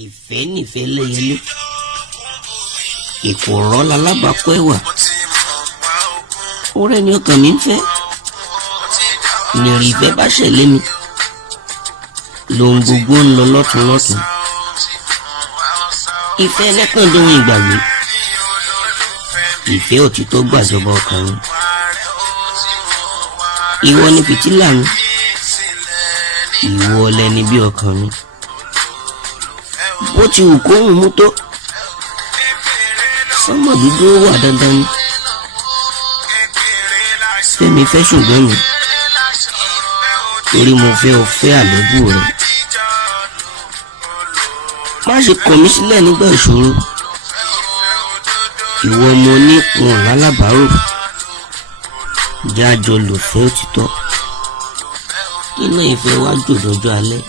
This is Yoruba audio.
ìfẹ́ nífẹ̀ẹ́ lẹ́yẹlé ìkòrọ́ lalábàákọ́ ẹ̀wà ọ̀rẹ́ ni ọkàn mi ń fẹ́ nìrì ìfẹ́ bá ṣẹlẹ̀ mi lòun gbogbo ń lọ lọ́tún lọ́tún ìfẹ́ ẹlẹ́kàndóhun ìgbàgbé ìfẹ́ òtítọ́ gbàjọba ọkàn mi ìwọ ni fìtílà mi ìwọ lẹni bí ọkàn mi bó ti wù kó hùn mú tó sọmọ dúdú wà dandan ni fẹ́mi fẹ́ ṣùgbọ́n mi torí mo fẹ́ o fẹ́ àlébù rẹ má ṣe kọ̀ mí sílẹ̀ nígbà ìṣòro ìwọ mo ní wọn lálábàárò jájọ lòfẹ́ òtítọ́ iná ìfẹ́ wá jò lọ́jọ́ alẹ́.